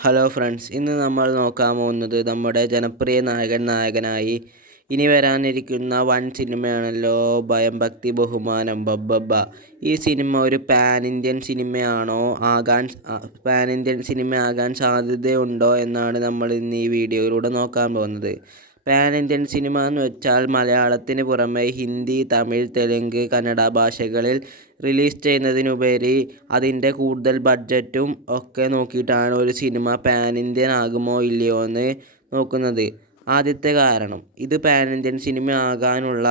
Hello friends ഇന്ന് നമ്മൾ നോക്കാൻ പോകുന്നത് നമ്മുടെ ജനപ്രിയ നായകൻ നായകനായി ഇനി വരാനിരിക്കുന്ന വൺ സിനിമയാണല്ലോ ഭയം ഭക്തി ബഹുമാനം ബബ്ബബ്ബ ഈ സിനിമ ഒരു പാൻ ഇന്ത്യൻ സിനിമയാണോ? ആകാൻ പാൻ ഇന്ത്യൻ സിനിമ ആകാൻ സാധ്യതയുണ്ടോ? എന്നാണ് നമ്മൾ ഇന്ന് ഈ വീഡിയോയിലൂടെ നോക്കാൻ പോകുന്നത്. പാൻ ഇന്ത്യൻ സിനിമ എന്ന് വെച്ചാൽ മലയാളത്തിന് പുറമെ ഹിന്ദി തമിഴ് തെലുങ്ക് കന്നഡ ഭാഷകളിൽ റിലീസ് ചെയ്യുന്നതിനുപരി അതിന്റെ കൂടുതൽ ബഡ്ജറ്റും ഒക്കെ നോക്കിയിട്ടാണ് ഒരു സിനിമ പാൻ ഇന്ത്യൻ ആകുമോ ഇല്ലയോ എന്ന് നോക്കുന്നത്. ആദ്യത്തെ കാരണം ഇത് പാൻ ഇന്ത്യൻ സിനിമ ആകാനുള്ള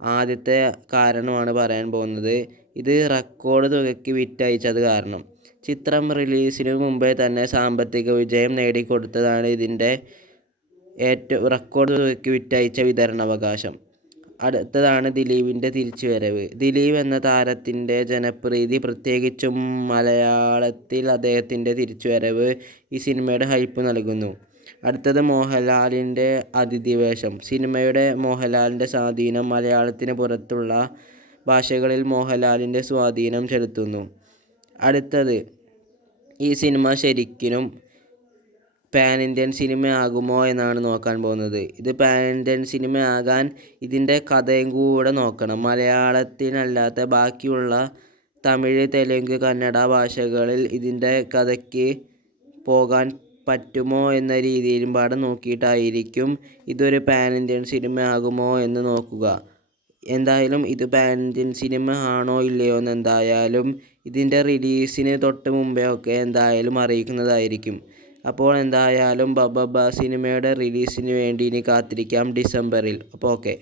ആദ്യത്തെ കാരണമാണ് പറയാൻ പോകുന്നത്. ഇത് റെക്കോർഡ് തുകയ്ക്ക് വിറ്റയച്ചത് കാരണം. ചിത്രം റിലീസിന് മുമ്പേ തന്നെ സാമ്പത്തിക വിജയം നേടിക്കൊടുത്തതാണ് ഇതിന്റെ ഏറ്റവും റെക്കോർഡ് തുകയ്ക്ക് വിറ്റയച്ച വിതരണാവകാശം. അടുത്തതാണ് ദിലീപിന്റെ തിരിച്ചുവരവ്. ദിലീപ് എന്ന താരത്തിന്റെ ജനപ്രീതി പ്രത്യേകിച്ചും മലയാളത്തിൽ അദ്ദേഹത്തിന്റെ തിരിച്ചുവരവ് ഈ സിനിമയുടെ ഹൈപ്പ് നൽകുന്നു. അടുത്തത് മോഹൻലാലിന്റെ അതിഥിവേഷം. സിനിമയുടെ മോഹൻലാലിന്റെ സ്വാധീനം മലയാളത്തിന് പുറത്തുള്ള ഭാഷകളിൽ മോഹൻലാലിന്റെ സ്വാധീനം ചെലുത്തുന്നു. അടുത്തത് ഈ സിനിമ ശരിക്കും പാൻ ഇന്ത്യൻ സിനിമ ആകുമോ എന്നാണ് നോക്കാൻ പോകുന്നത്. ഇത് പാൻ ഇന്ത്യൻ സിനിമ ആകാൻ ഇതിന്റെ കഥയും കൂടെ നോക്കണം. മലയാളത്തിനല്ലാത്ത ബാക്കിയുള്ള തമിഴ് തെലുങ്ക് കന്നഡ ഭാഷകളിൽ ഇതിന്റെ കഥയ്ക്ക് പോകാൻ പറ്റുമോ എന്ന രീതിയിലും പാടെ നോക്കിയിട്ടായിരിക്കും ഇതൊരു പാൻ ഇന്ത്യൻ സിനിമ ആകുമോ എന്ന് നോക്കുക. എന്തായാലും ഇത് പാൻ ഇന്ത്യൻ സിനിമ ആണോ ഇല്ലയോ എന്ന് എന്തായാലും ഇതിന്റെ റിലീസിന് തൊട്ട് മുമ്പേ ഒക്കെ എന്തായാലും അറിയിക്കുന്നതായിരിക്കും. അപ്പോൾ എന്തായാലും ബബബ സിനിമയുടെ റിലീസിന് വേണ്ടി ഇനി കാത്തിരിക്കാം ഡിസംബറിൽ. അപ്പോൾ ഓക്കെ.